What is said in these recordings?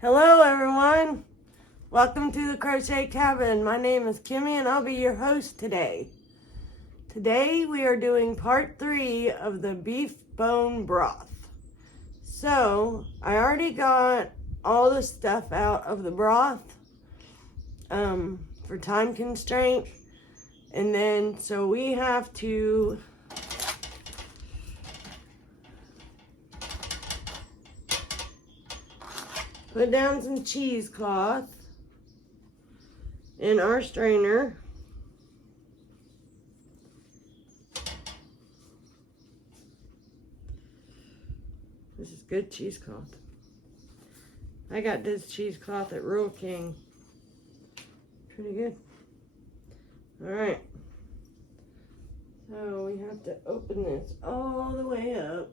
Hello everyone, welcome to the Crochet Cabin. My name is Kimmie and I'll be your host today. Today we are doing part 3 of the beef bone broth. So I already got all the stuff out of the broth for time constraint, and then so we have to put down some cheesecloth in our strainer. This is good cheesecloth. I got this cheesecloth at Rural King. Pretty good. Alright. So we have to open this all the way up.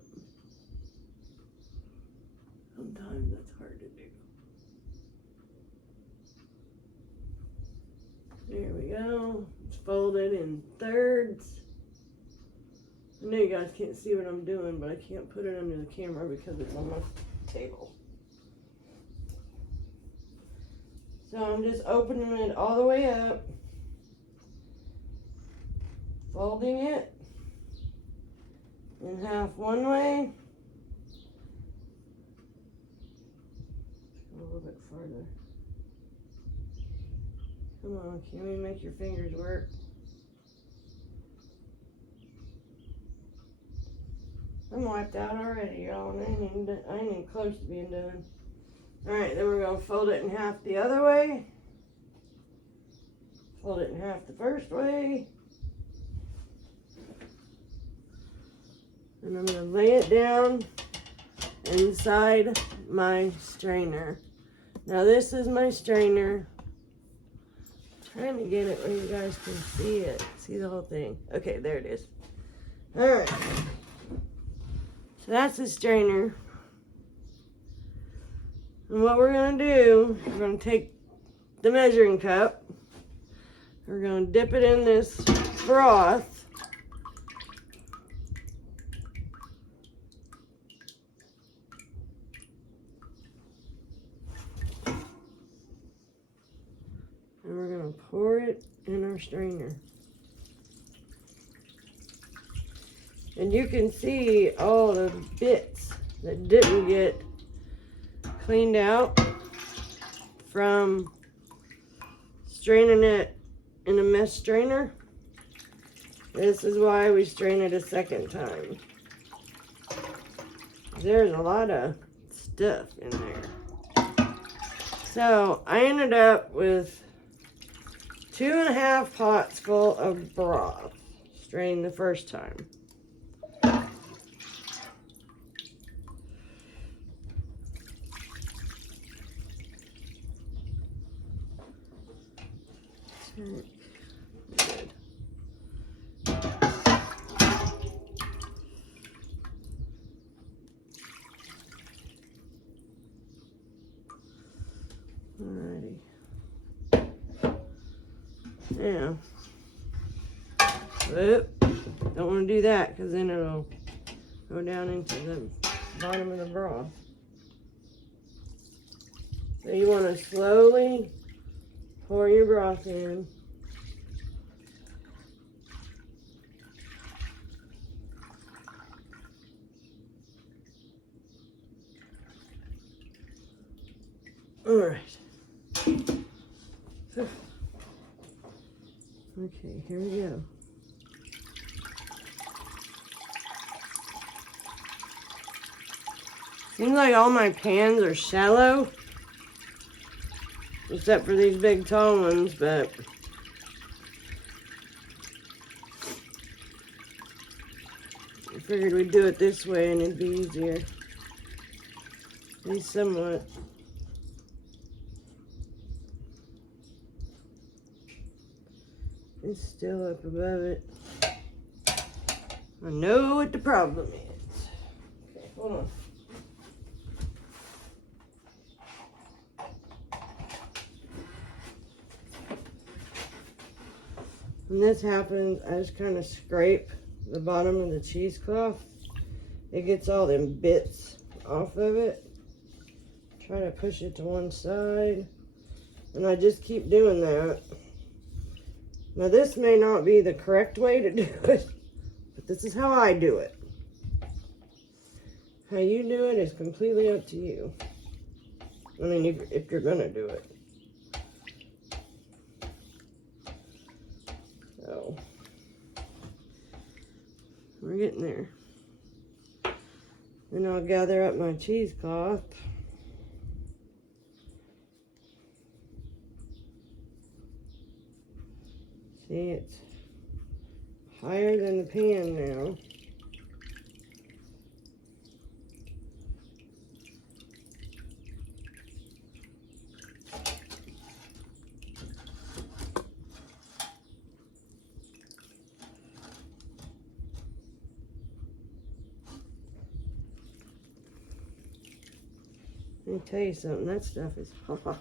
Sometimes that's hard to do. There we go. It's folded in thirds. I know you guys can't see what I'm doing, but I can't put it under the camera because it's on my table. So I'm just opening it all the way up, folding it in half one way. A little bit farther. Come on, can we make your fingers work? I'm wiped out already, y'all, and I ain't even close to being done. Alright, then we're going to fold it in half the other way. Fold it in half the first way. And I'm going to lay it down inside my strainer. Now this is my strainer. I'm trying to get it where you guys can see it. See the whole thing. Okay, there it is. Alright. So that's the strainer. And what we're going to do, we're going to take the measuring cup. We're going to dip it in this broth. And we're going to pour it in our strainer. And you can see all the bits that didn't get cleaned out from straining it in a mesh strainer. This is why we strain it a second time. There's a lot of stuff in there. So I ended up with 2.5 pots full of broth, strained the first time. Good. Alrighty. Now, whoop, don't want to do that because then it'll go down into the bottom of the broth. So you want to slowly pour your broth in. All right. Okay, here we go. Seems like all my pans are shallow, except for these big tall ones, but I figured we'd do it this way and it'd be easier. At least somewhat. It's still up above it. I know what the problem is. Okay, hold on. When this happens, I just kind of scrape the bottom of the cheesecloth. It gets all them bits off of it. Try to push it to one side. And I just keep doing that. Now this may not be the correct way to do it, but this is how I do it. How you do it is completely up to you. I mean, if you're gonna do it. So, we're getting there. Then I'll gather up my cheesecloth. See, it's higher than the pan now. Let me tell you something, that stuff is hot.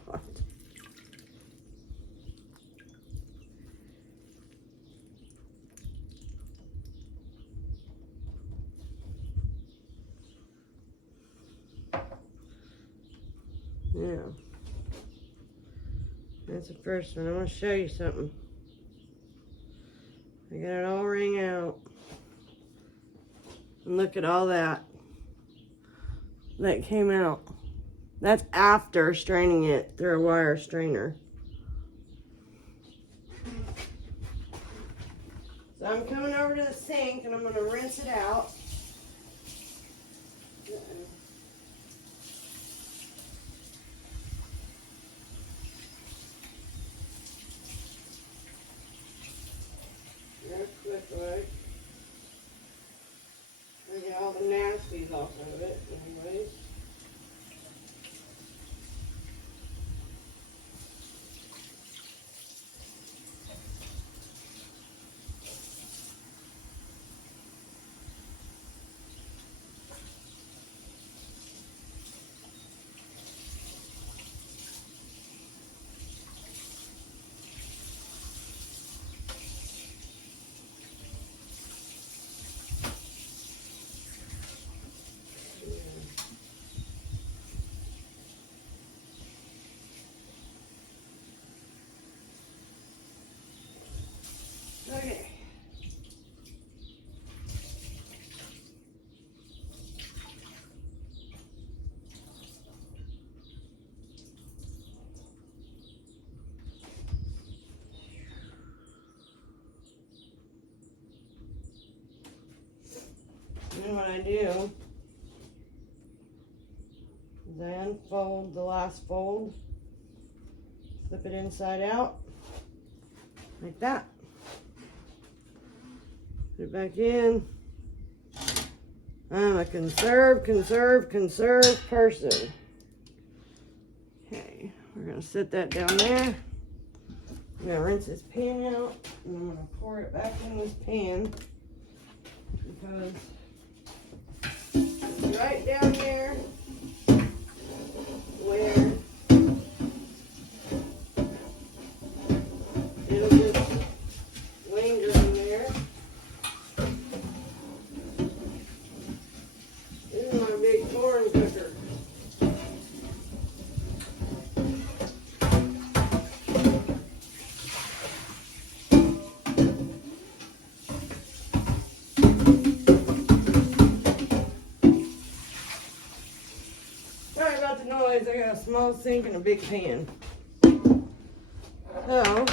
Yeah. That's the first one. I want to show you something. I got it all wring out. And look at all that. That came out. That's after straining it through a wire strainer. So I'm coming over to the sink and I'm going to rinse it out. Real quick, right? I get all the nasties off of it, anyways. Okay. Then what I do is I unfold the last fold, flip it inside out, like that. Put it back in. I'm a conserve person. Okay, we're gonna set that down there. I'm gonna rinse this pan out and I'm gonna pour it back in this pan because it's right down there where it'll just linger in there. This is my big corn cooker. Sorry about the noise, I got a small sink and a big pan. So,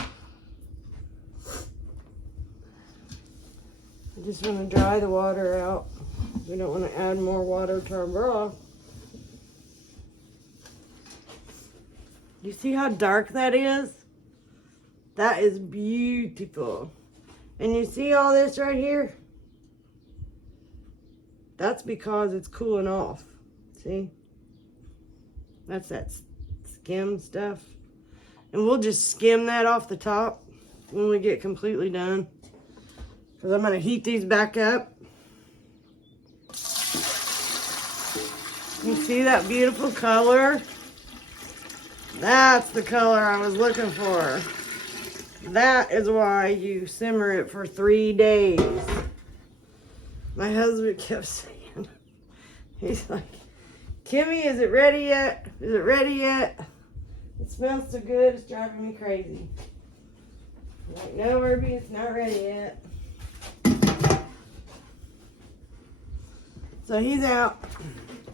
I just want to dry the water out. We don't want to add more water to our broth. You see how dark that is? That is beautiful. And you see all this right here? That's because it's cooling off. See? That's that skim stuff. And we'll just skim that off the top when we get completely done. Because I'm going to heat these back up. You see that beautiful color? That's the color I was looking for. That is why you simmer it for 3 days. My husband kept saying, he's like, Kimmie, is it ready yet? Is it ready yet? It smells so good, it's driving me crazy. I'm like, no, Herbie, it's not ready yet. So he's out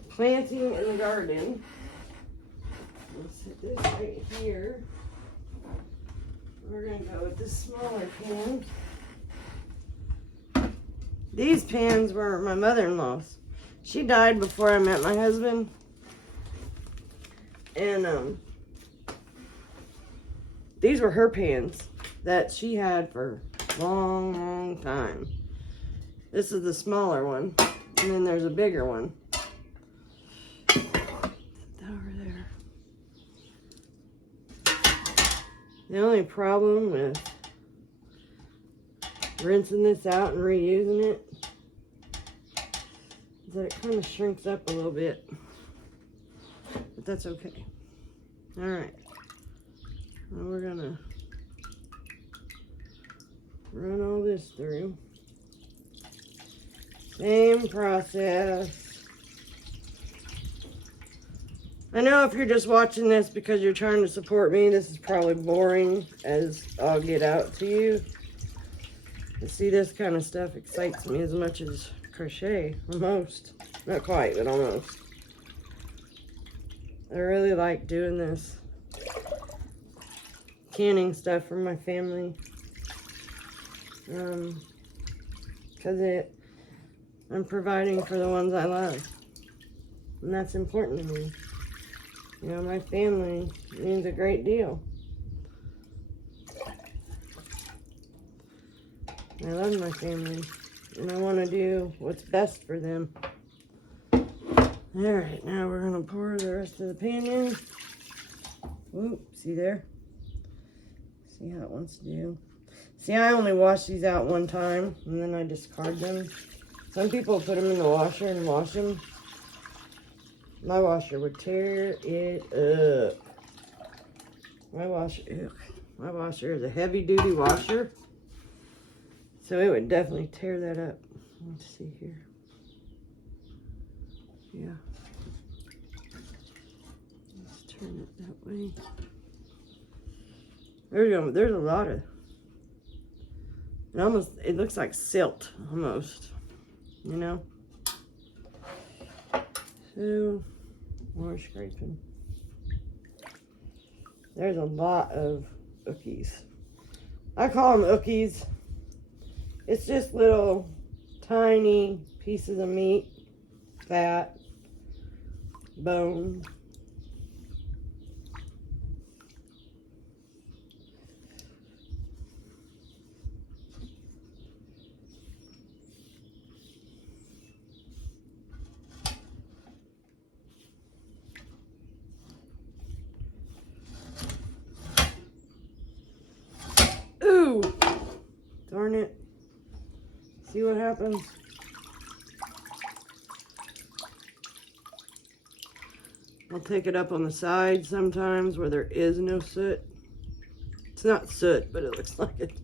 planting in the garden. Let's set this right here. We're going to go with this smaller pan. These pans were my mother-in-law's. She died before I met my husband. And these were her pans that she had for a long, long time. This is the smaller one. And then there's a bigger one. Over there. The only problem with rinsing this out and reusing it is that it kind of shrinks up a little bit. But that's okay. Alright. Now we're gonna run all this through. Same process. I know if you're just watching this because you're trying to support me, this is probably boring as I'll get out to you. But see, this kind of stuff excites me as much as crochet, almost. Not quite, but almost. I really like doing this canning stuff for my family. Because I'm providing for the ones I love. And that's important to me. You know, my family means a great deal. I love my family. And I want to do what's best for them. Alright, now we're going to pour the rest of the pan in. Whoop, see there? See how it wants to do. See, I only wash these out one time, and then I discard them. Some people put them in the washer and wash them. My washer would tear it up. My washer is a heavy-duty washer. So it would definitely tear that up. Let's see here. Yeah. Let's turn it that way. There's a lot of, it looks like silt, almost, you know? So, more scraping. There's a lot of ookies. I call them ookies. It's just little tiny pieces of meat, fat, bone. Ooh, darn it. See what happens? I'll take it up on the side sometimes where there is no soot. It's not soot, but it looks like it.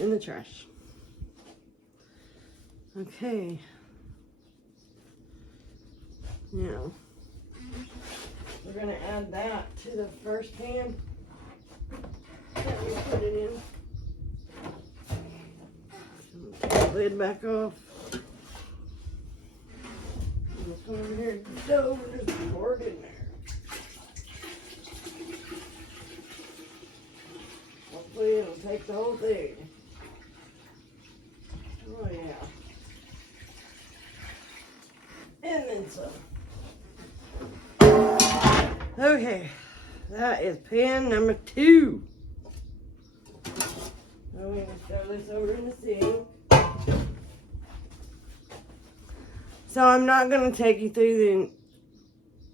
In the trash. Okay. Now, we're going to add that to the first pan that we put it in. Take the lid back off. We'll come over here and dough and just pour it in there. Hopefully it'll take the whole thing. Oh yeah. And then some. Okay, that is pan number 2. So we can throw this over in the sink. So I'm not going to take you through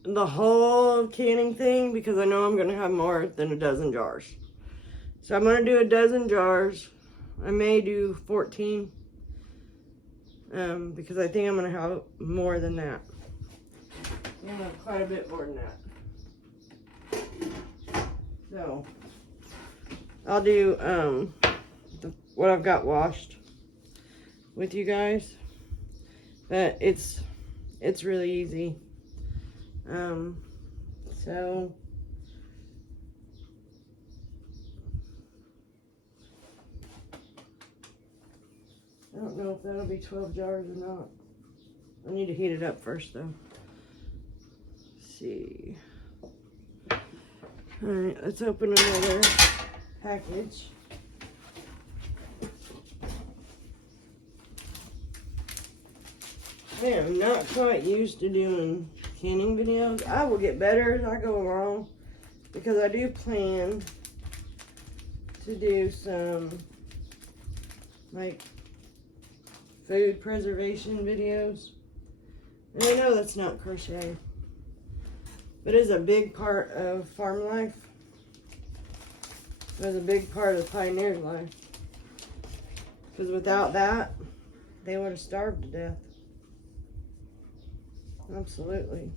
the whole canning thing because I know I'm going to have more than a dozen jars. So I'm going to do a dozen jars. I may do 14 because I think I'm going to have more than that. I'm going to have quite a bit more than that. So I'll do what I've got washed with you guys. But it's really easy. So I don't know if that'll be 12 jars or not. I need to heat it up first though. Let's see. Alright, let's open another package. I am not quite used to doing canning videos. I will get better as I go along because I do plan to do some like food preservation videos. And I know that's not crochet, but it's a big part of farm life. It was a big part of pioneer's life. Because without that, they would have starved to death. Absolutely.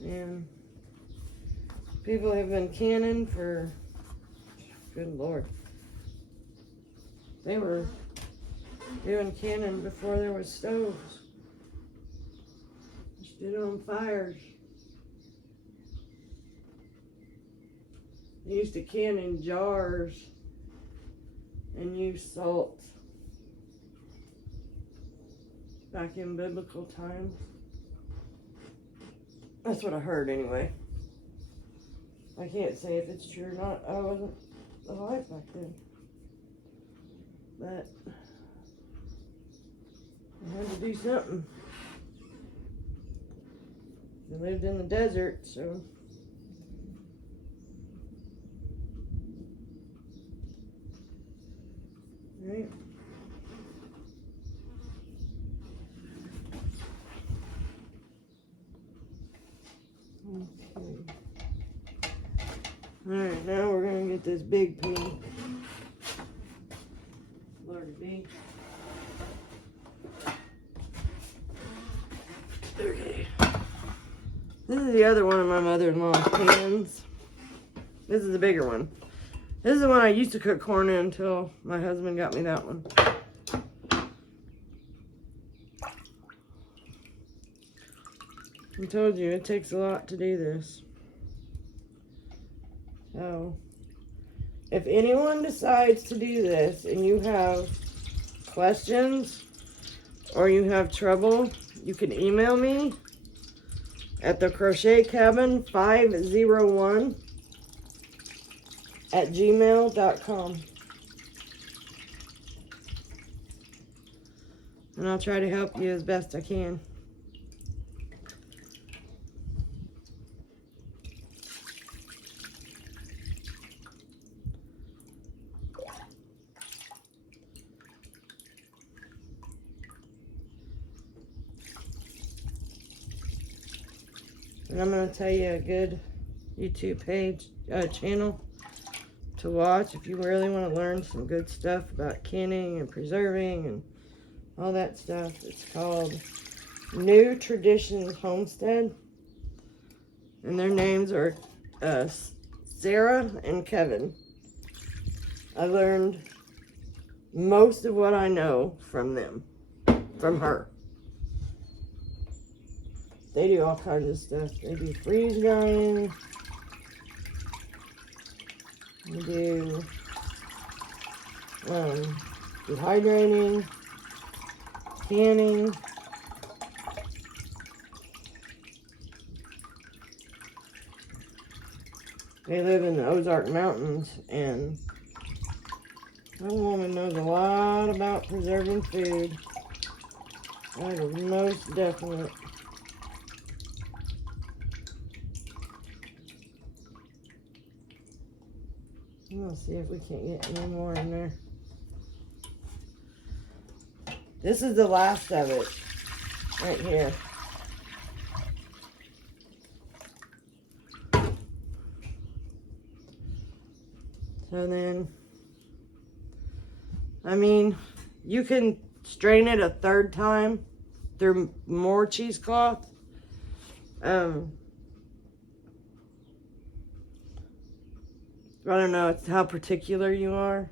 And people have been canning for, good Lord. They were doing canning before there was stoves. Just did it on fires. They used to can in jars and use salt back in biblical times. That's what I heard anyway. I can't say if it's true or not. I wasn't alive back then. But I had to do something. I lived in the desert, so. Right. Okay. Alright, now we're going to get this big pea. Lordy be. Okay. This is the other one of my mother-in-law's pans. This is the bigger one. This is the one I used to cook corn in until my husband got me that one. I told you, it takes a lot to do this. So, if anyone decides to do this and you have questions or you have trouble, you can email me at thecrochetcabin501@gmail.com. And I'll try to help you as best I can. And I'm going to tell you a good YouTube channel to watch if you really want to learn some good stuff about canning and preserving and all that stuff. It's called New Traditions Homestead. And their names are Sarah and Kevin. I learned most of what I know from them, from her. They do all kinds of stuff. They do freeze drying. They do dehydrating, canning. They live in the Ozark Mountains, and that woman knows a lot about preserving food. That is most definite. Let's see if we can't get any more in there. This is the last of it. Right here. So then, I mean, you can strain it a third time through more cheesecloth. I don't know, it's how particular you are.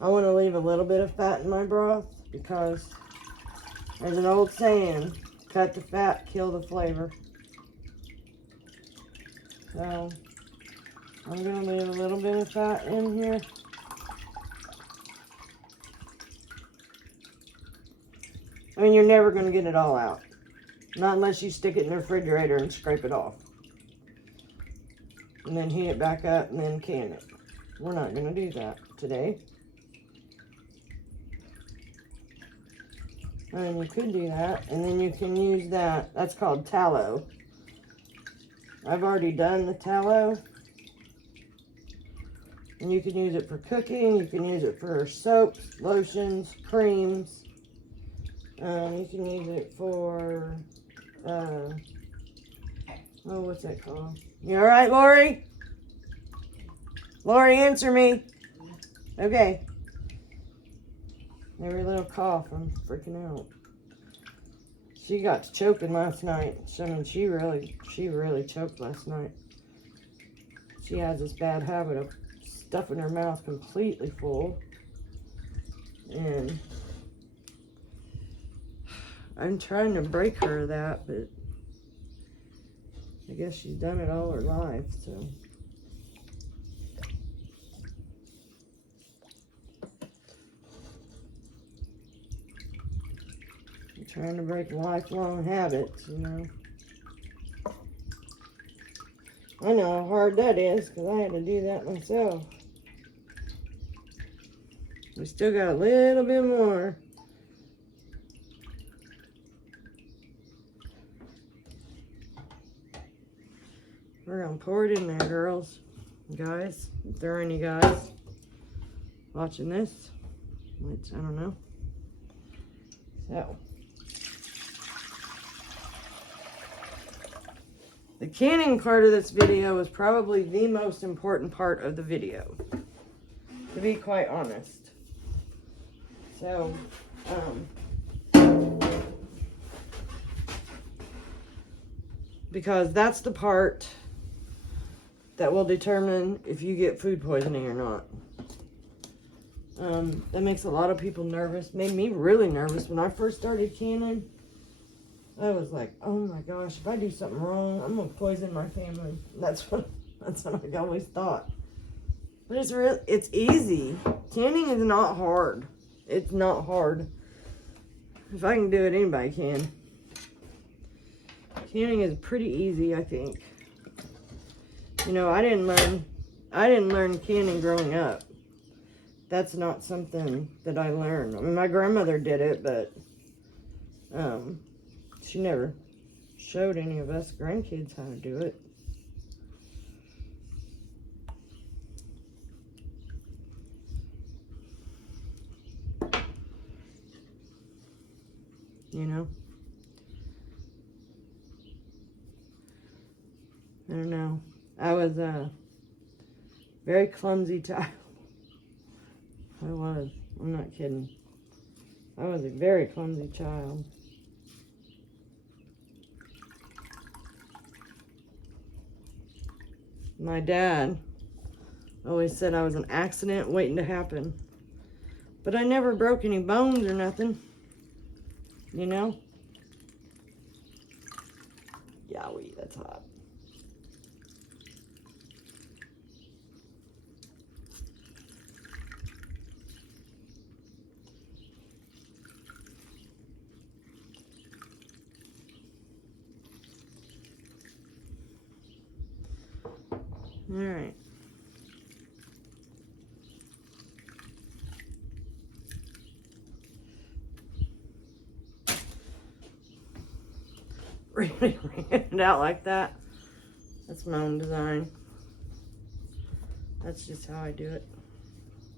I want to leave a little bit of fat in my broth because there's an old saying, cut the fat, kill the flavor. So I'm going to leave a little bit of fat in here. I mean, you're never going to get it all out. Not unless you stick it in the refrigerator and scrape it off. And then heat it back up and then can it. We're not going to do that today. And you could do that. And then you can use that. That's called tallow. I've already done the tallow. And you can use it for cooking. You can use it for soaps, lotions, creams. You can use it for, oh, what's that called? You all right, Lori? Lori, answer me. Okay. Every little cough, I'm freaking out. She got to choking last night. I mean, she really choked last night. She has this bad habit of stuffing her mouth completely full. And I'm trying to break her of that, but I guess she's done it all her life, so. I'm trying to break lifelong habits, you know. I know how hard that is, because I had to do that myself. We still got a little bit more. We're going to pour it in there, girls. Guys, if there are any guys watching this, which I don't know. So, the canning part of this video is probably the most important part of the video, to be quite honest. So, because that's the part that will determine if you get food poisoning or not. That makes a lot of people nervous. Made me really nervous when I first started canning. I was like, oh my gosh, if I do something wrong, I'm gonna poison my family. That's what I always thought. But it's easy. Canning is not hard. It's not hard. If I can do it, anybody can. Canning is pretty easy, I think. You know, I didn't learn canning growing up. That's not something that I learned. I mean, my grandmother did it, but she never showed any of us grandkids how to do it. You know? I don't know. I was a very clumsy child. I was. I'm not kidding. I was a very clumsy child. My dad always said I was an accident waiting to happen. But I never broke any bones or nothing. You know? Yowie, that's hot. All right. Really ran it out like that. That's my own design. That's just how I do it.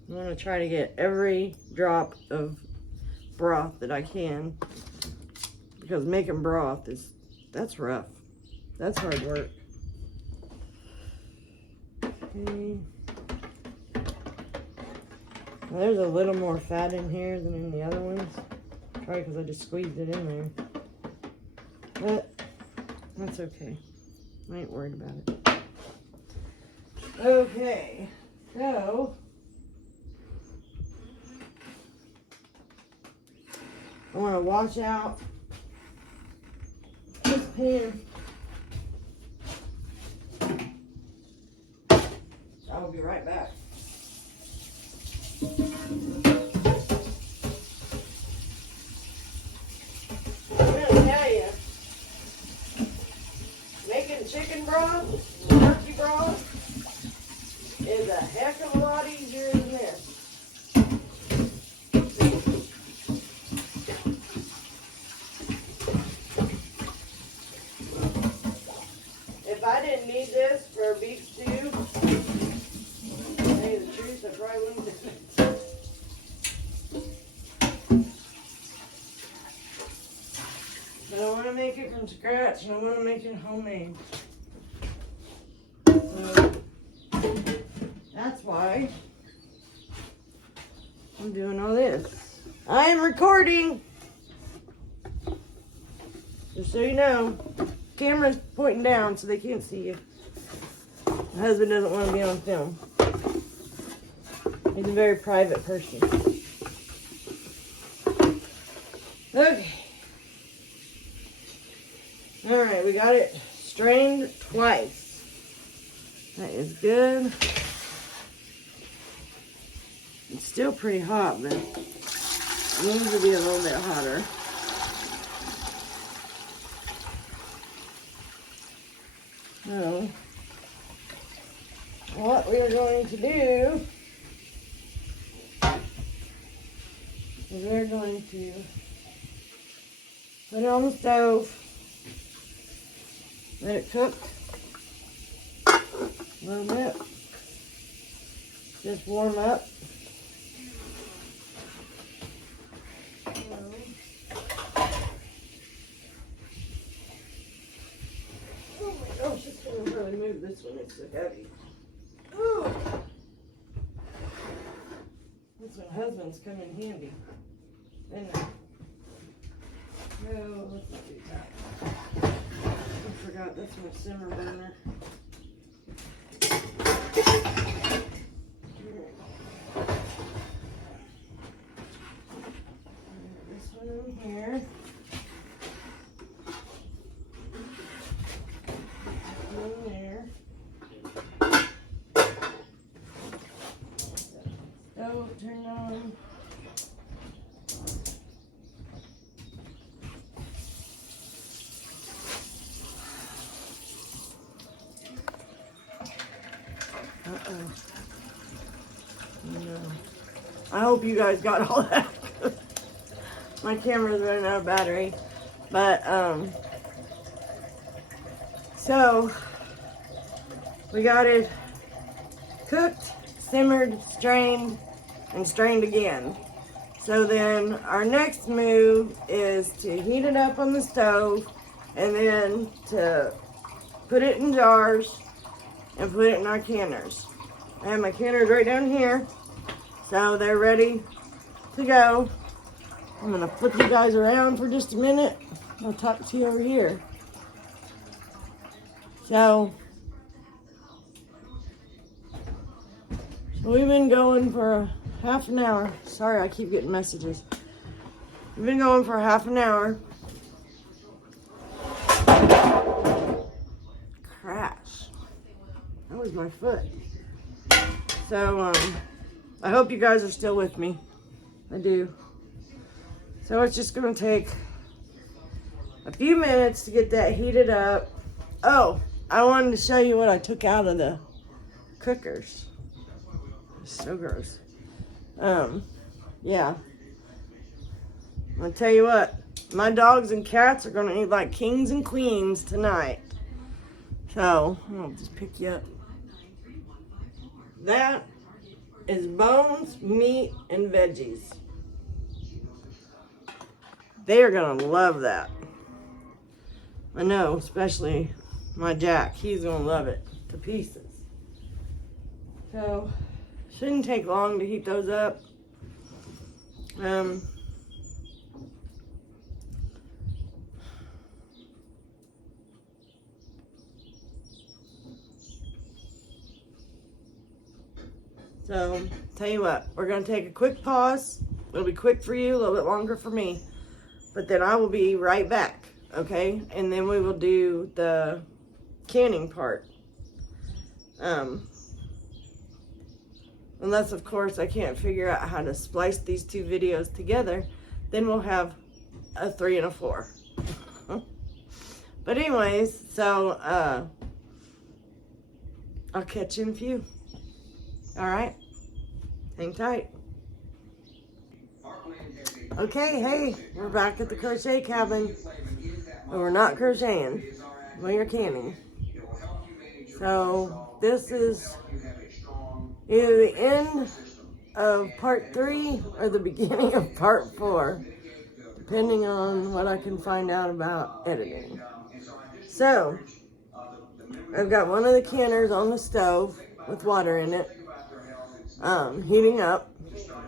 I'm going to try to get every drop of broth that I can. Because making broth that's rough. That's hard work. Okay. There's a little more fat in here than in the other ones. Probably because I just squeezed it in there. But that's okay. I ain't worried about it. Okay, so I want to wash out this pan. I'll be right back. I'm gonna tell you, making chicken broth, turkey broth, is a heck of a lot easier than this. If I didn't need this for a beef stew, to tell you the truth, I probably wouldn't do it. But I want to make it from scratch, and I want to make it homemade. So that's why I'm doing all this. I am recording. Just so you know, camera's pointing down so they can't see you. My husband doesn't want to be on film. He's a very private person. Okay. Alright, we got it strained twice. That is good. It's still pretty hot, but it needs to be a little bit hotter. So, what we are going to do is we're going to put it on the stove, let it cook a little bit, just warm up. Oh my gosh, it's going to really move this one, it's so heavy. Ooh. This one husband's come in handy. Then no, let's not do that. I forgot that's my simmer burner. This one in here. In there. Stove turned on. No. I hope you guys got all that. My camera's running out of battery. But, so, we got it cooked, simmered, strained, and strained again. So then, our next move is to heat it up on the stove, and then to put it in jars, and put it in our canners. I have my canners right down here, so they're ready to go. I'm gonna flip you guys around for just a minute. I'll talk to you over here. So we've been going for half an hour. Sorry, I keep getting messages. We've been going for half an hour. Crash. That was my foot. So, I hope you guys are still with me. I do. So it's just going to take a few minutes to get that heated up. Oh, I wanted to show you what I took out of the cookers. It's so gross. Yeah. I'm going to tell you what. My dogs and cats are going to eat like kings and queens tonight. So, I'll just pick you up. That is bones, meat, and veggies. They are gonna love that. I know, especially my Jack. He's gonna love it to pieces. So, shouldn't take long to heat those up. So, tell you what, we're going to take a quick pause. It'll be quick for you, a little bit longer for me. But then I will be right back, okay? And then we will do the canning part. Unless, of course, I can't figure out how to splice these two videos together. Then we'll have a 3 and a 4. But anyways, so I'll catch you in a few. All right, hang tight. Okay, hey, we're back at the crochet cabin. But we're not crocheting, we are canning. So this is either the end of part 3 or the beginning of part 4, depending on what I can find out about editing. So I've got one of the canners on the stove with water in it, heating up,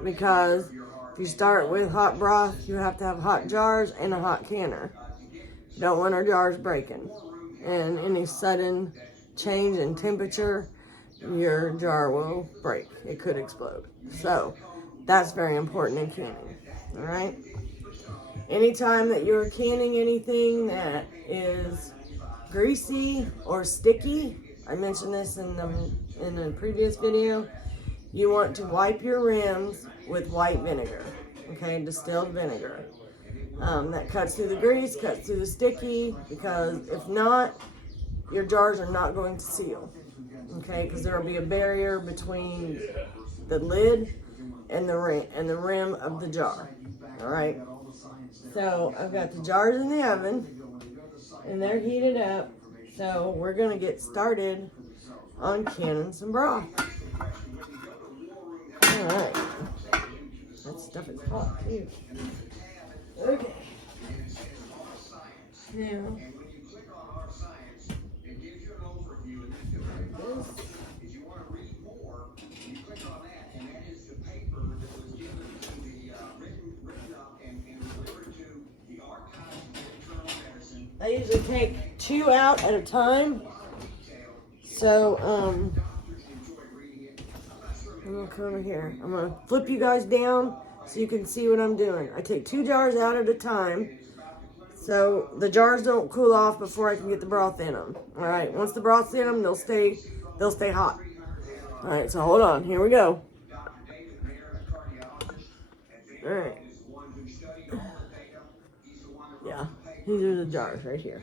because if you start with hot broth, you have to have hot jars and a hot canner. You don't want our jars breaking. And any sudden change in temperature, your jar will break. It could explode. So that's very important in canning. All right? Anytime that you're canning anything that is greasy or sticky, I mentioned this in the previous video, you want to wipe your rims with white vinegar, okay, distilled vinegar. That cuts through the grease, cuts through the sticky, because if not, your jars are not going to seal, okay, because there will be a barrier between the lid and the rim of the jar. All right. So I've got the jars in the oven, and they're heated up. So we're gonna get started on canning some broth. All right. That stuff is hot too. Okay. Now. I usually take 2 out at a time. So, I'm gonna come over here. I'm gonna flip you guys down so you can see what I'm doing. I take 2 jars out at a time, so the jars don't cool off before I can get the broth in them. All right, once the broth's in them, they'll stay hot. All right, so hold on. Here we go. All right. Yeah, these are the jars right here.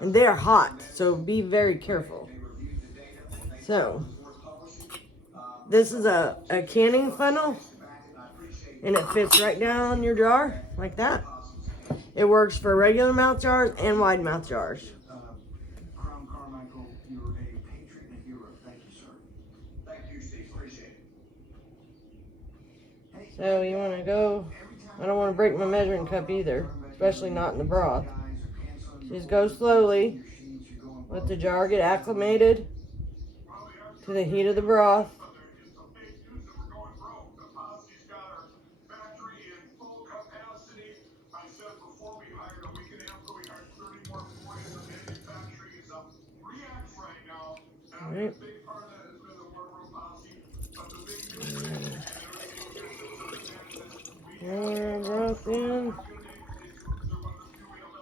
And they're hot, so be very careful. So, this is a canning funnel, and it fits right down your jar, like that. It works for regular mouth jars and wide mouth jars. So you want to go, I don't want to break my measuring cup either, especially not in the broth. Just go slowly, let the jar get acclimated to the heat of the broth. All right. More broth in.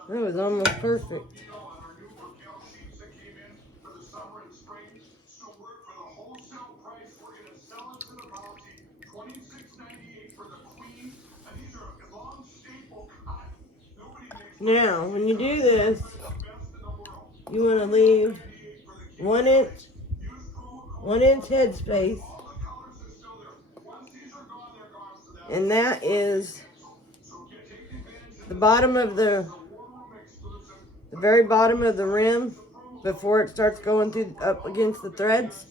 That was almost perfect. Now, when you do this, you want to leave 1 inch headspace, and that is the bottom of the very bottom of the rim before it starts going through up against the threads.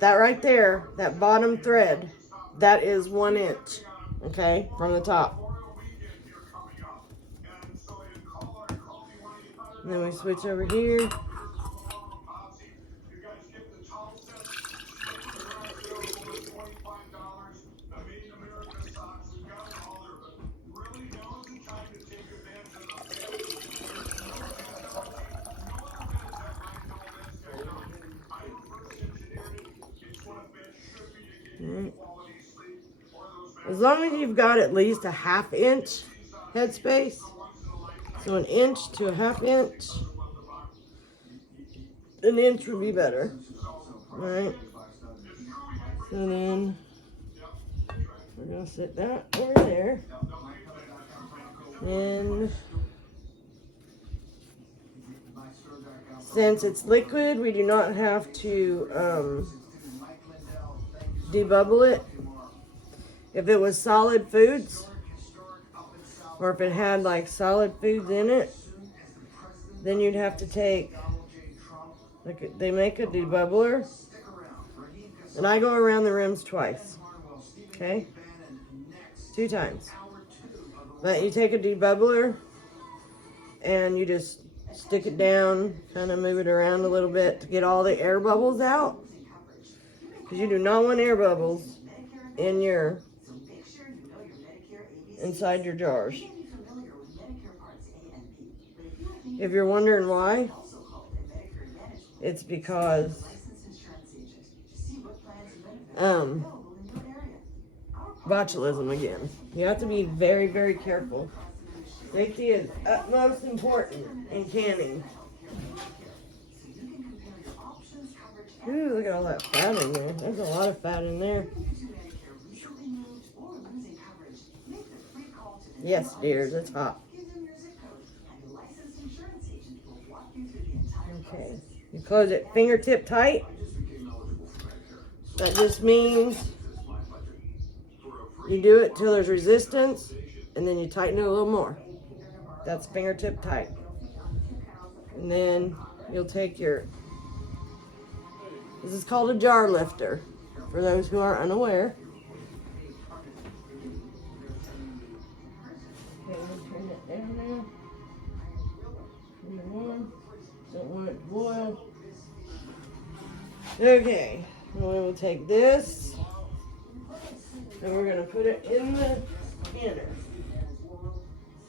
That right there, that bottom thread, that is 1 inch, okay, from the top. And then we switch over here. Right. As long as you've got at least a 1/2 inch headspace, so 1 inch to a 1/2 inch, 1 inch would be better. Alright, so then we're going to set that over there. And since it's liquid, we do not have to debubble it. If it was solid foods, or if it had like solid foods in it, then you'd have to take, like they make a debubbler, and I go around the rims twice, okay? 2 times. But you take a debubbler and you just stick it down, kind of move it around a little bit to get all the air bubbles out. Because you do not want air bubbles in inside your jars. If you're wondering why, it's because botulism again. You have to be very, very careful. Safety is utmost important in canning. Ooh, look at all that fat in there. There's a lot of fat in there. Yes, dears, it's hot. Okay, you close it fingertip tight. That just means you do it till there's resistance, and then you tighten it a little more. That's fingertip tight. And then you'll take this is called a jar lifter, for those who are unaware. Okay, turn that down now. Turn it on. Don't want it to boil. Okay, and we will take this, and we're going to put it in the canner.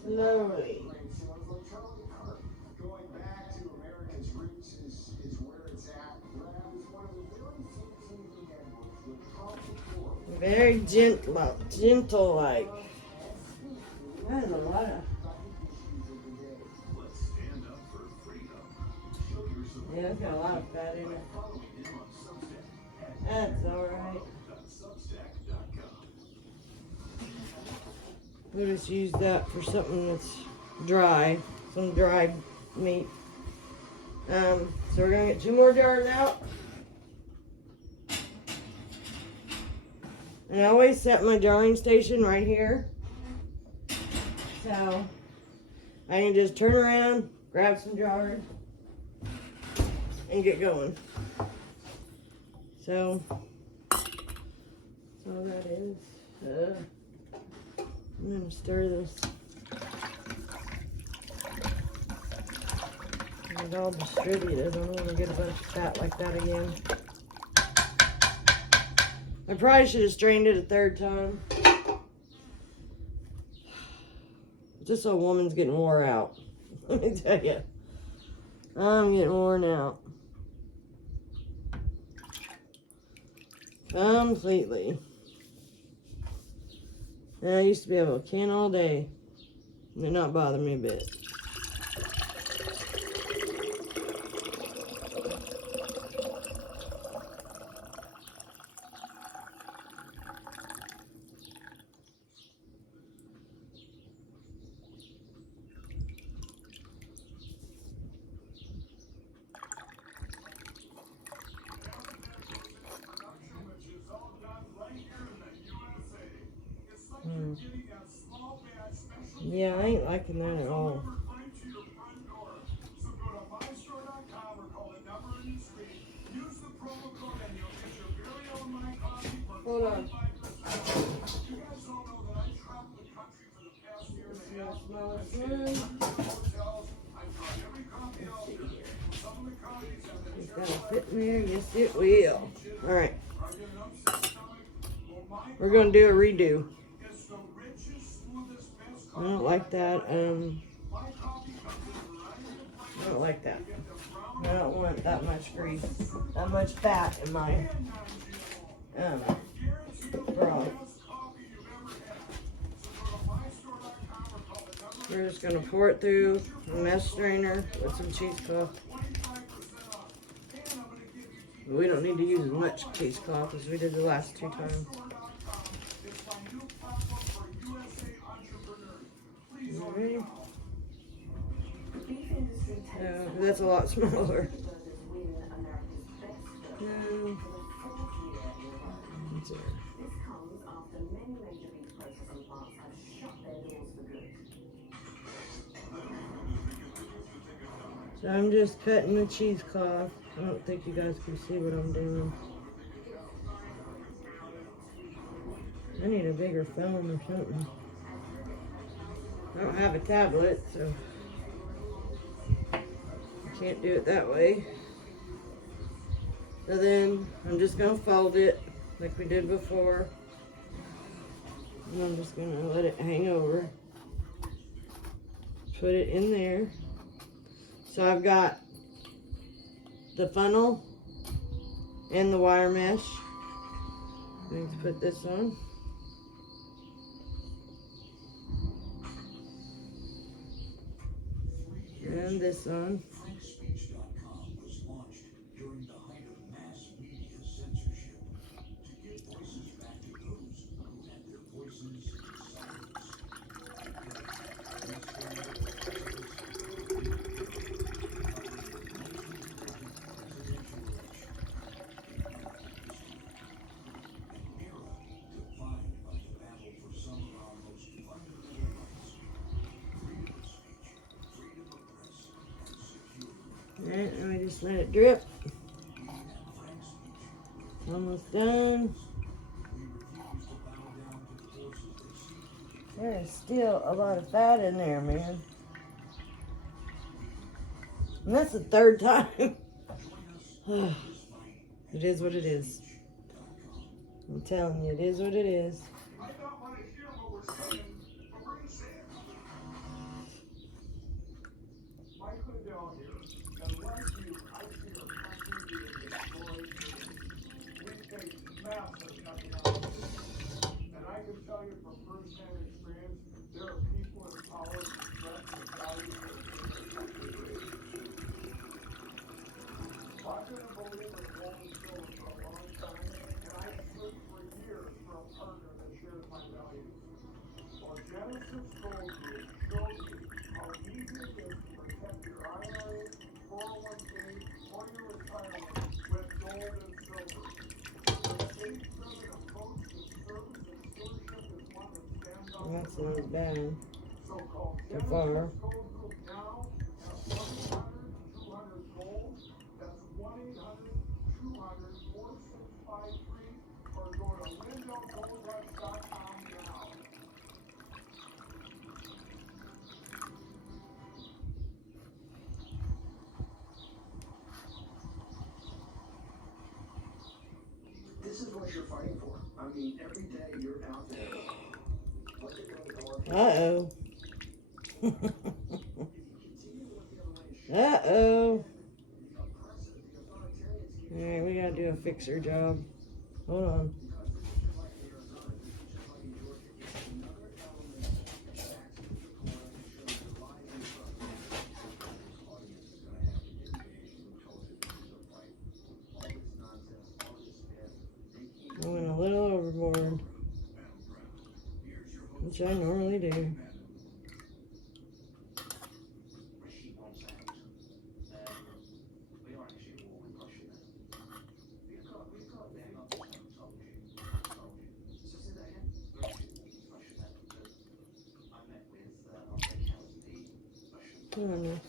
Slowly. Very gentle like. That is a lot of. Yeah, it's got a lot of fat in it. That's alright. We'll just use that for something that's dry. Some dried meat. So we're going to get 2 more jars out. And I always set my jarring station right here. So I can just turn around, grab some jars, and get going. So that's all that is. I'm going to stir this. Get it all distributed. I don't want to get a bunch of fat like that again. I probably should have strained it a 3rd time. Just so a woman's getting wore out. Let me tell you. I'm getting worn out. Completely. And I used to be able to can all day. And it not bother me a bit. Yeah, I ain't liking that at all. Hold on. Smaller spoon. Fit in there? Yes, it will. All right. We're going to do a redo. I don't like that. I don't like that. I don't want that much grease, that much fat in my broth. We're just going to pour it through a mesh strainer with some cheesecloth. We don't need to use as much cheesecloth as we did the last 2 times. Alright. That's a lot smaller. So I'm just cutting the cheesecloth. I don't think you guys can see what I'm doing. I need a bigger phone or something. I don't have a tablet, so I can't do it that way. So then I'm just going to fold it like we did before. And I'm just going to let it hang over. Put it in there. So I've got the funnel and the wire mesh. I need to put this on. And this on. Alright, and we just let it drip. Almost done. There is still a lot of fat in there, man. And that's the 3rd time. It is what it is. I'm telling you, it is what it is. That's not bad so far. This is what you're fighting for. I mean, every day you're out there. Uh-oh. Uh-oh. Alright, we gotta do a fixer job. Hold on. I went a little overboard, which I normally do. I don't know.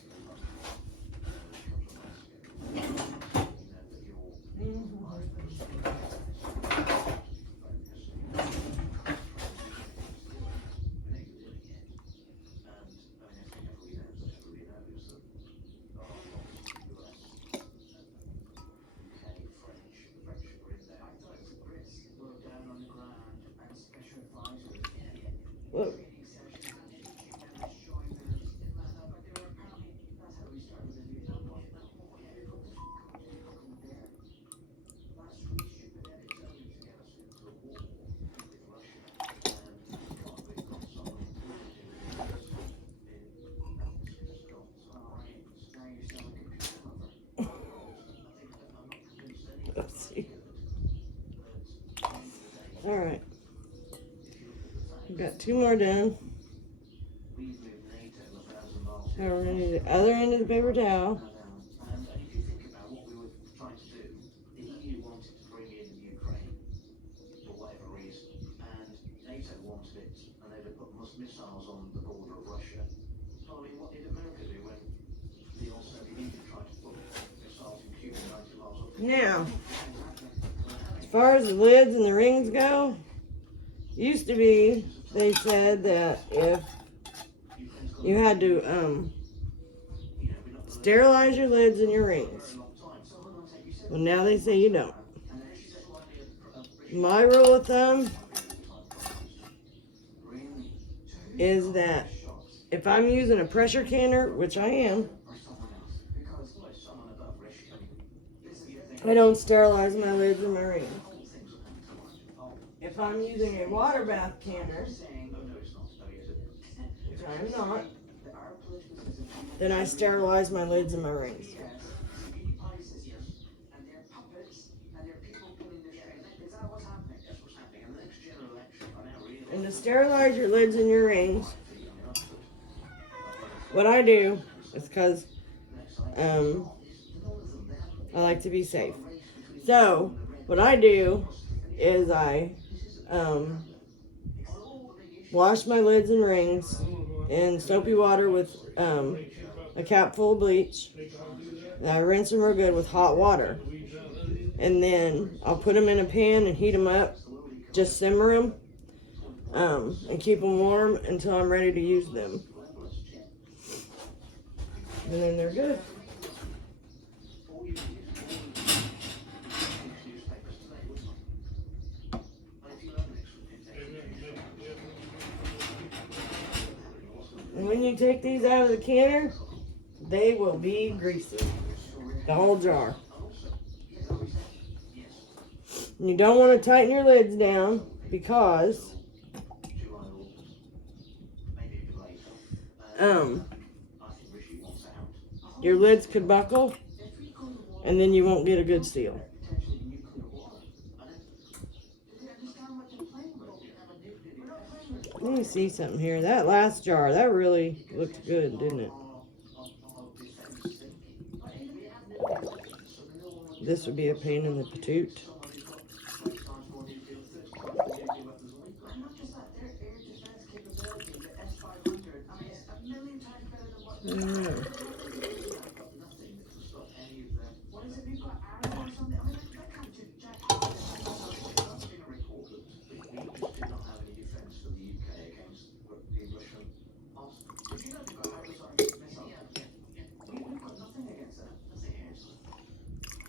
Alright. We've got 2 more done. So we're going to do the other end of the paper towel. And if you think about what we were trying to do, the EU wanted to bring in Ukraine for whatever reason, and NATO wanted it, and they would put missiles on the border of Russia. So, I mean, what did America do when the old Soviet Union tried to put missiles in Cuba 90 miles up? Now, as far as the lids and the rings go, used to be, they said that if you had to sterilize your lids and your rings. Well, now they say you don't. My rule of thumb is that if I'm using a pressure canner, which I am, I don't sterilize my lids and my rings. If I'm using a water bath canner, which I am not, then I sterilize my lids and my rings. And to sterilize your lids and your rings, what I do is because I like to be safe. So what I do is I wash my lids and rings in soapy water with a cap full of bleach. And I rinse them real good with hot water. And then I'll put them in a pan and heat them up. Just simmer them and keep them warm until I'm ready to use them. And then they're good. And when you take these out of the canner, they will be greasy. The whole jar. And you don't want to tighten your lids down because your lids could buckle and then you won't get a good seal. Let me see something here. That last jar, that really looked good, didn't it? This would be a pain in the patoot.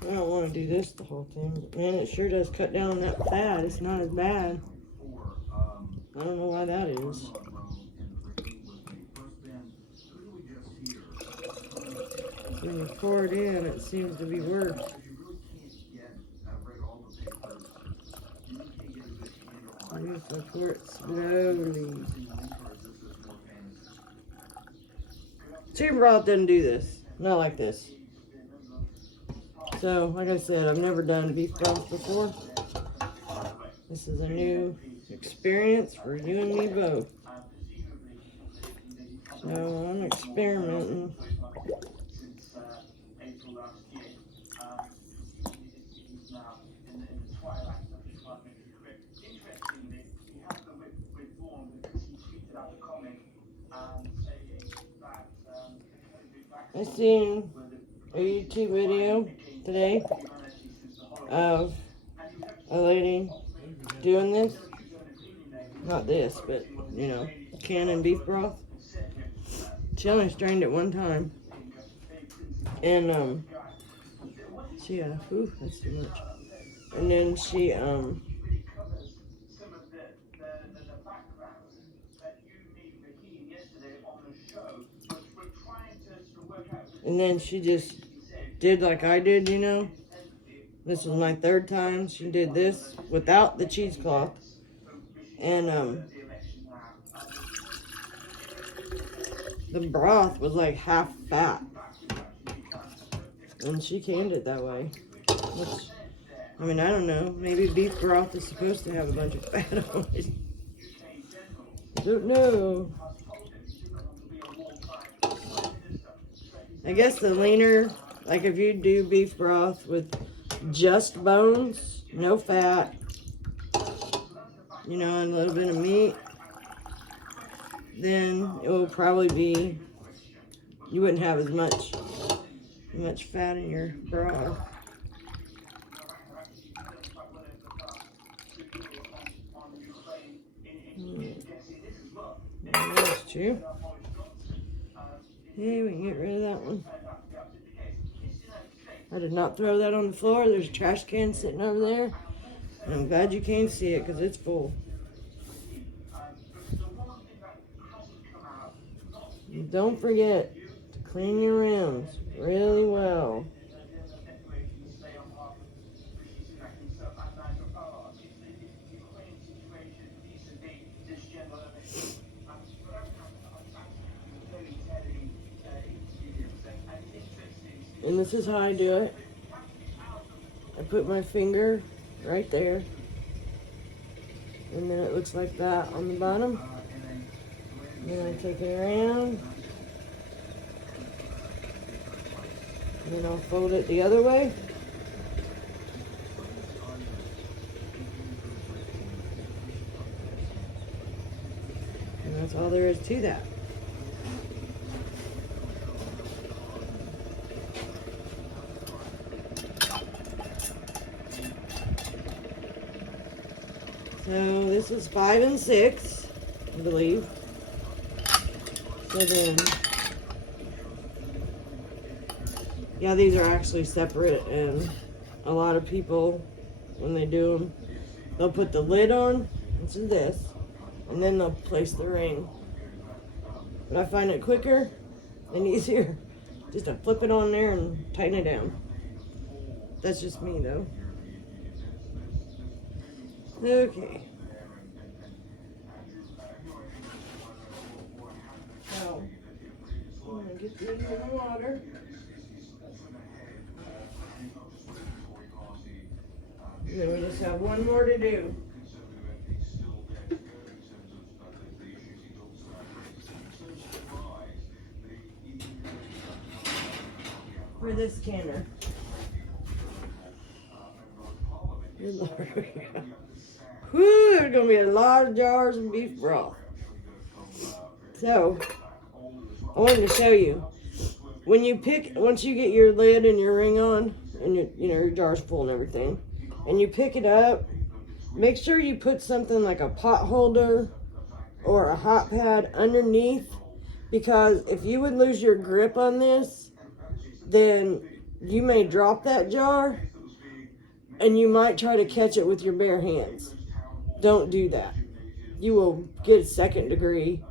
I don't want to do this the whole time, but man, it sure does cut down on that fat. It's not as bad. I don't know why that is. When you pour it in, it seems to be worse. You just pour it slowly. Chicken broth doesn't do this. Not like this. So, like I said, I've never done beef broth before. This is a new experience for you and me both. So, I'm experimenting. I seen a YouTube video today of a lady doing this. Not this, but, you know, canning beef broth. She only strained it one time. And, that's too much. And then she, and then she just did like I did, you know. This was my third time. She did this without the cheesecloth. And the broth was like half fat. And she canned it that way. Which I mean, I don't know. Maybe beef broth is supposed to have a bunch of fat on it. I don't know. I guess the leaner, like if you do beef broth with just bones, no fat, you know, and a little bit of meat, then it will probably be, you wouldn't have as much fat in your broth. That's true. Hey, we can get rid of that one. I did not throw that on the floor. There's a trash can sitting over there. And I'm glad you can't see it because it's full. And don't forget to clean your rims really well. And this is how I do it. I put my finger right there. And then it looks like that on the bottom. And then I take it around. And then I'll fold it the other way. And that's all there is to that. So this is 5 and 6, I believe. So then, yeah, these are actually separate, and a lot of people, when they do them, they'll put the lid on, which is this, and then they'll place the ring. But I find it quicker and easier just to flip it on there and tighten it down. That's just me, though. Okay. So, I'm going to get these in the water. And then we just have one more to do. For this canner. Good Lord. Whew, there's going to be a lot of jars of beef broth. So, I wanted to show you. When you once you get your lid and your ring on, and your jar's full and everything, and you pick it up, make sure you put something like a pot holder or a hot pad underneath, because if you would lose your grip on this, then you may drop that jar, and you might try to catch it with your bare hands. Don't do that. You will get a 2nd degree,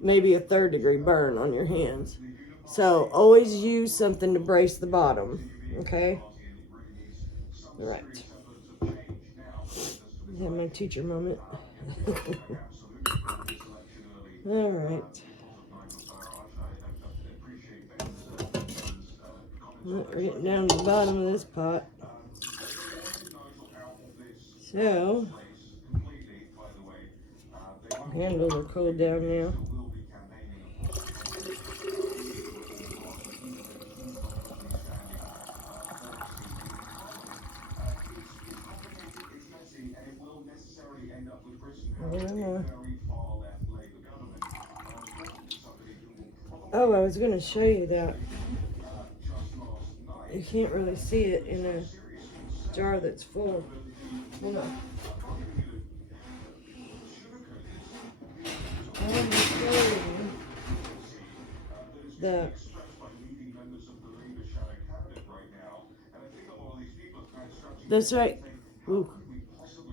maybe a 3rd degree burn on your hands. So always use something to brace the bottom, okay? All right. Have my teacher moment. All right. Well, we're getting down to the bottom of this pot. So, handles are cooled down now. Oh, I was going to show you that. You can't really see it in a jar that's full. Hold on. I want to show you the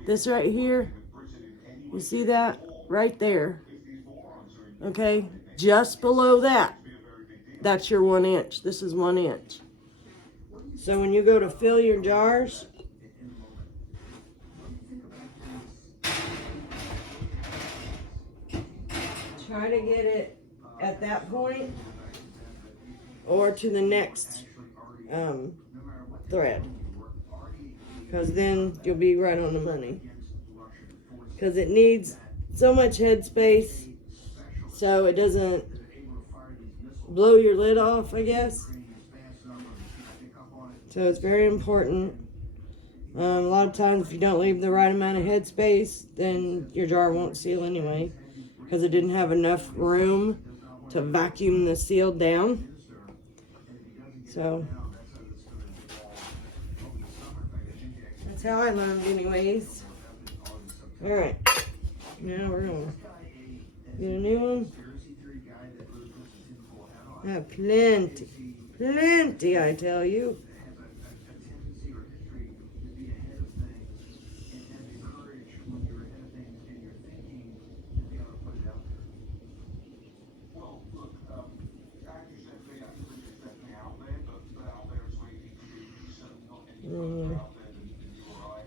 this right here, you see that right there, okay, just below that, that's your 1 inch. This is 1 inch. So when you go to fill your jars, try to get it at that point or to the next thread. because then you'll be right on the money. Because it needs so much headspace so it doesn't blow your lid off, I guess. So it's very important. A lot of times if you don't leave the right amount of headspace, then your jar won't seal anyway, because it didn't have enough room to vacuum the seal down. So that's how I learned anyways. Alright, now we're going to get a new one. I have plenty, I tell you.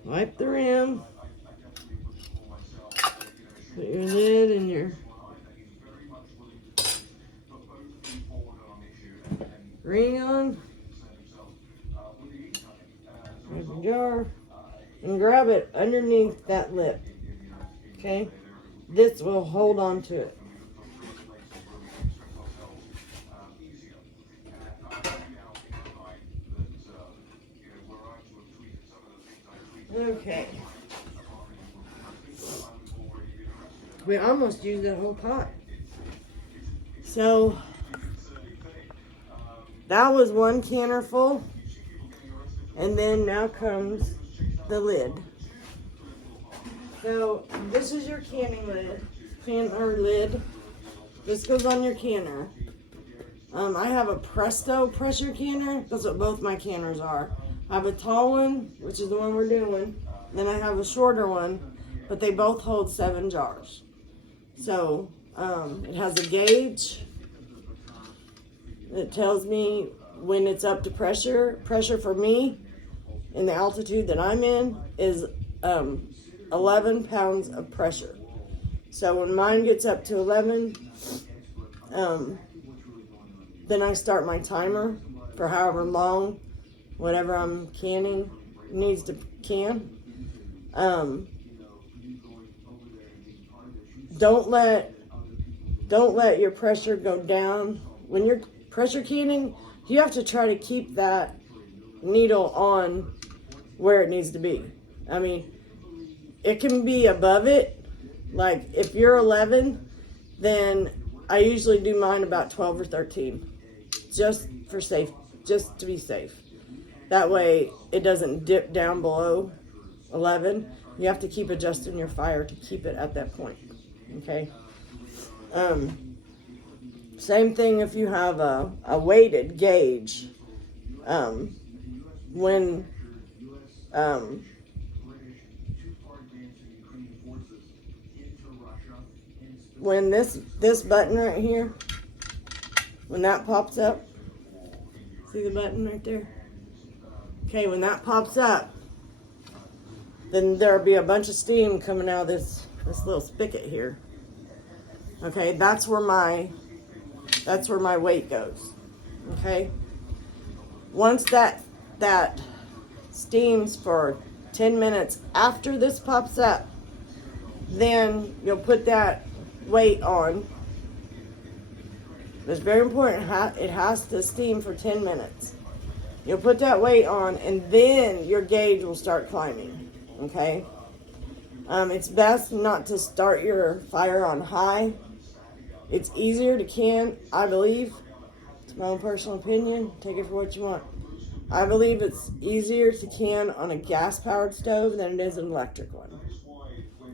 Wipe the rim. Put your lid in your ring on. Grab your jar and grab it underneath that lip. Okay? This will hold on to it. Okay. We almost used that whole pot. So that was one canner full. And then now comes the lid. So this is your canning lid. Lid. This goes on your canner. I have a Presto pressure canner. That's what both my canners are. I have a tall one, which is the one we're doing. Then I have a shorter one, but they both hold 7 jars. So it has a gauge. It tells me when it's up to pressure. Pressure for me, in the altitude that I'm in, is 11 pounds of pressure. So when mine gets up to 11, then I start my timer for however long, whatever I'm canning needs to can. Don't let your pressure go down. When you're pressure canning, you have to try to keep that needle on where it needs to be. I mean, it can be above it. Like if you're 11, then I usually do mine about 12 or 13, just to be safe. That way it doesn't dip down below 11. You have to keep adjusting your fire to keep it at that point. Okay. Same thing if you have a weighted gauge. When this button right here, when that pops up, see the button right there? Okay, when that pops up, then there'll be a bunch of steam coming out of this little spigot here. Okay, that's where my weight goes. Okay, once that steams for 10 minutes after this pops up, then you'll put that weight on. It's very important. It has to steam for 10 minutes. You'll put that weight on, and then your gauge will start climbing. Okay? It's best not to start your fire on high. It's easier to can, I believe. It's my own personal opinion. Take it for what you want. I believe it's easier to can on a gas-powered stove than it is an electric one.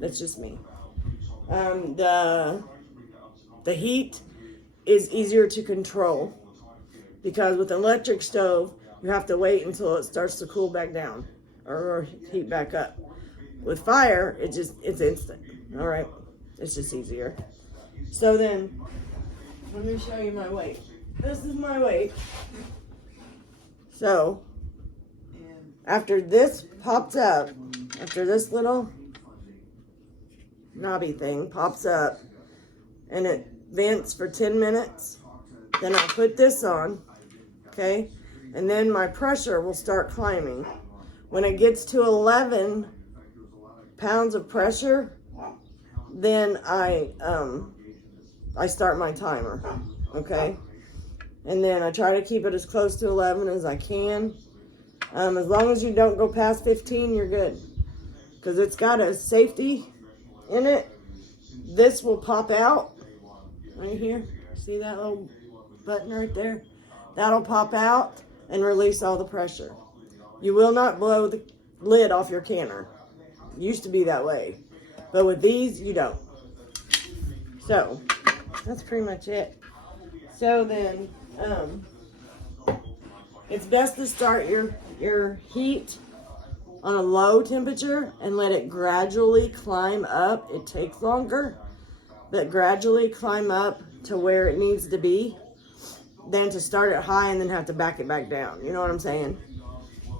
That's just me. The heat is easier to control, because with an electric stove, you have to wait until it starts to cool back down or heat back up. With fire, it's instant. All right, it's just easier. So then, let me show you my weight. This is my weight. So, after this pops up, after this little knobby thing pops up, and it vents for 10 minutes, then I'll put this on, okay? And then my pressure will start climbing. When it gets to 11 pounds of pressure, then I start my timer, okay? And then I try to keep it as close to 11 as I can. As long as you don't go past 15, you're good. Because it's got a safety in it. This will pop out right here. See that little button right there? That'll pop out and release all the pressure. You will not blow the lid off your canner. It used to be that way. But with these, you don't. So, that's pretty much it. So then, it's best to start your heat on a low temperature and let it gradually climb up. It takes longer, but gradually climb up to where it needs to be than to start it high and then have to back it back down. You know what I'm saying?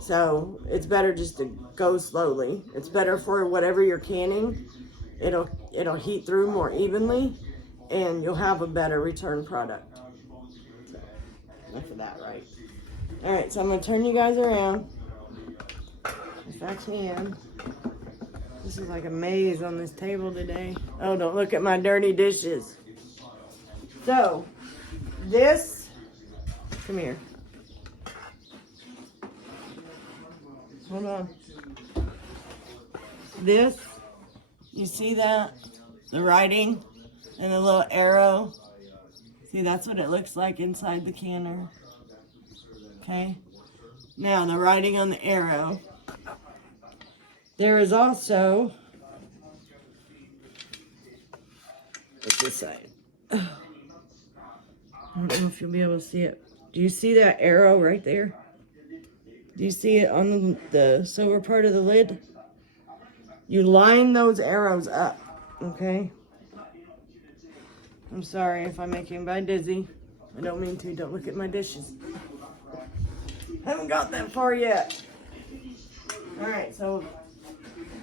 So it's better just to go slowly. It's better for whatever you're canning. It'll heat through more evenly and you'll have a better return product. So, enough of that, right? All right, so I'm going to turn you guys around if I can. This is like a maze on this table today. Oh, don't look at my dirty dishes. So, this, come here. Hold on. This, you see that? The writing and the little arrow. See, that's what it looks like inside the canner. Okay. Now, the writing on the arrow. There is also, what's this side? I don't know if you'll be able to see it. Do you see that arrow right there? Do you see it on the silver part of the lid? You line those arrows up, okay? I'm sorry if I make anybody dizzy. I don't mean to. Don't look at my dishes. Haven't got that far yet. Alright, so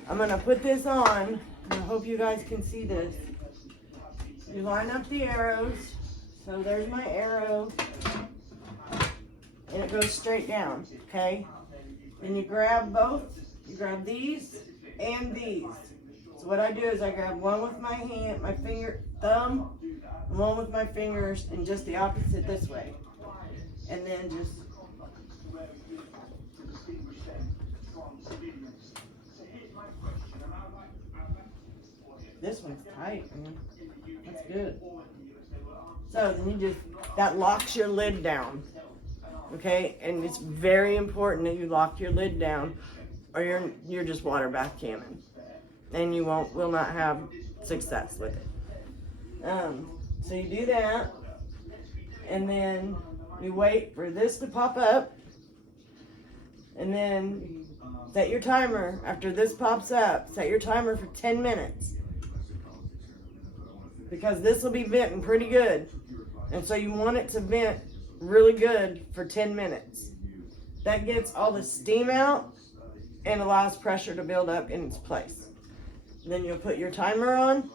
I'm going to put this on. And I hope you guys can see this. You line up the arrows. So there's my arrow. And it goes straight down, okay? Then you grab both. You grab these and these. So what I do is I grab one with my hand, my thumb, and one with my fingers, and just the opposite this way. And then just this one's tight, man. That's good. So then you just, that locks your lid down. Okay, and it's very important that you lock your lid down or you're just water bath canning. And you will not have success with it. So you do that, and then you wait for this to pop up, and then set your timer. After this pops up, set your timer for 10 minutes. Because this will be venting pretty good. And so you want it to vent really good for 10 minutes. That gets all the steam out and allows pressure to build up in its place. Then you'll put your timer on,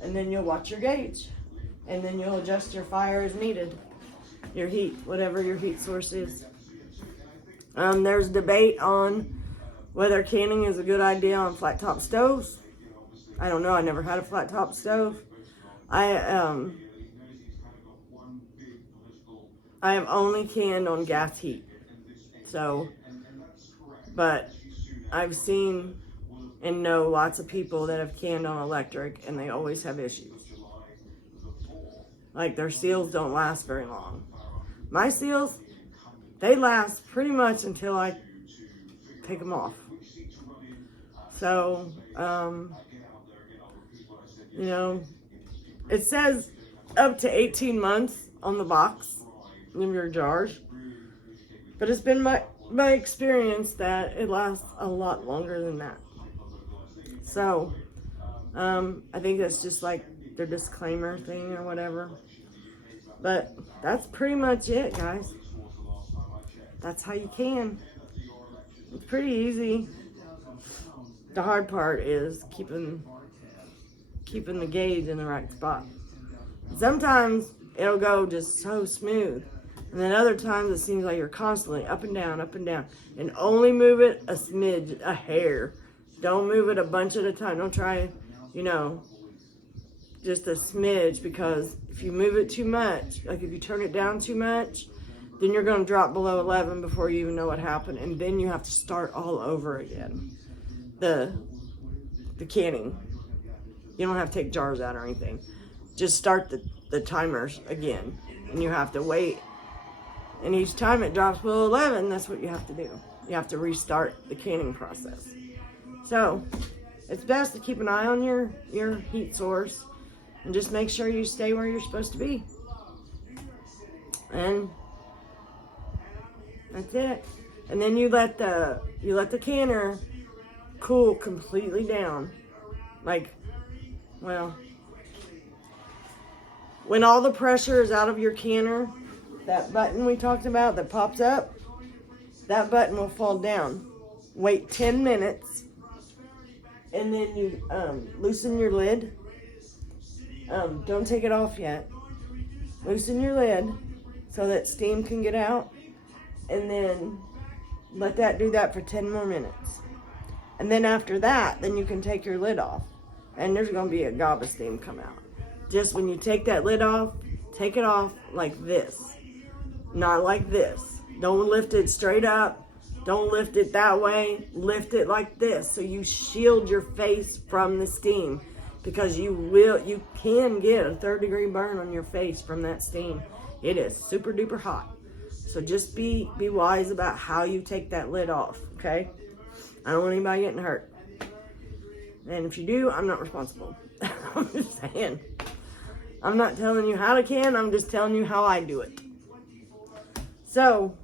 and then you'll watch your gauge. And then you'll adjust your fire as needed. Your heat, whatever your heat source is. There's debate on whether canning is a good idea on flat top stoves. I don't know, I never had a flat top stove. I have only canned on gas heat. So, but I've seen and know lots of people that have canned on electric, and they always have issues. Like, their seals don't last very long. My seals, they last pretty much until I take them off. So, you know, it says up to 18 months on the box in your jars. But it's been my experience that it lasts a lot longer than that. So, I think that's just like their disclaimer thing or whatever. But that's pretty much it, guys. That's how you can. It's pretty easy. The hard part is keeping the gauge in the right spot. Sometimes it'll go just so smooth. And then other times it seems like you're constantly up and down, and only move it a smidge, a hair. Don't move it a bunch at a time. Don't try, just a smidge, because if you move it too much, like if you turn it down too much, then you're going to drop below 11 before you even know what happened, and then you have to start all over again. The canning. You don't have to take jars out or anything. Just start the timers again, and you have to wait. And each time it drops below 11, that's what you have to do. You have to restart the canning process. So it's best to keep an eye on your heat source and just make sure you stay where you're supposed to be. And that's it. And then you let the canner cool completely down. When all the pressure is out of your canner, that button we talked about that pops up, that button will fall down. Wait 10 minutes, and then you loosen your lid. Don't take it off yet. Loosen your lid so that steam can get out, and then let that do that for 10 more minutes. And then after that, then you can take your lid off, and there's going to be a gob of steam come out. Just when you take that lid off, take it off like this, not like this. Don't lift it straight up. Don't lift it that way. Lift it like this so you shield your face from the steam, because you can get a 3rd-degree burn on your face from that steam. It is super duper hot. So just be wise about how you take that lid off, okay? I don't want anybody getting hurt. And if you do, I'm not responsible. I'm just saying. I'm not telling you how to can, I'm just telling you how I do it. So,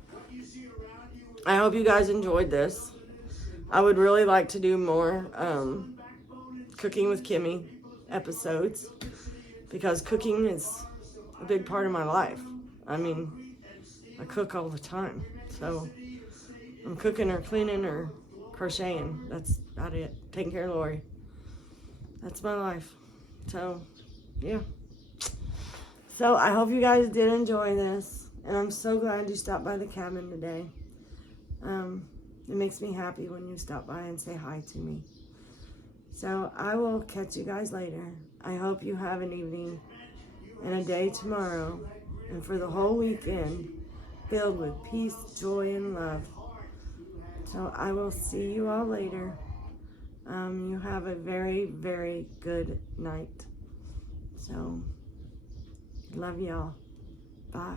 I hope you guys enjoyed this. I would really like to do more cooking with Kimmie episodes, because cooking is a big part of my life. I mean, I cook all the time. So, I'm cooking or cleaning or crocheting. That's about it. Taking care of Lori. That's my life. So, yeah. So, I hope you guys did enjoy this. And I'm so glad you stopped by the cabin today. It makes me happy when you stop by and say hi to me. So, I will catch you guys later. I hope you have an evening and a day tomorrow, and for the whole weekend, filled with peace, joy, and love. So, I will see you all later. You have a very, very good night. So, love y'all. Bye.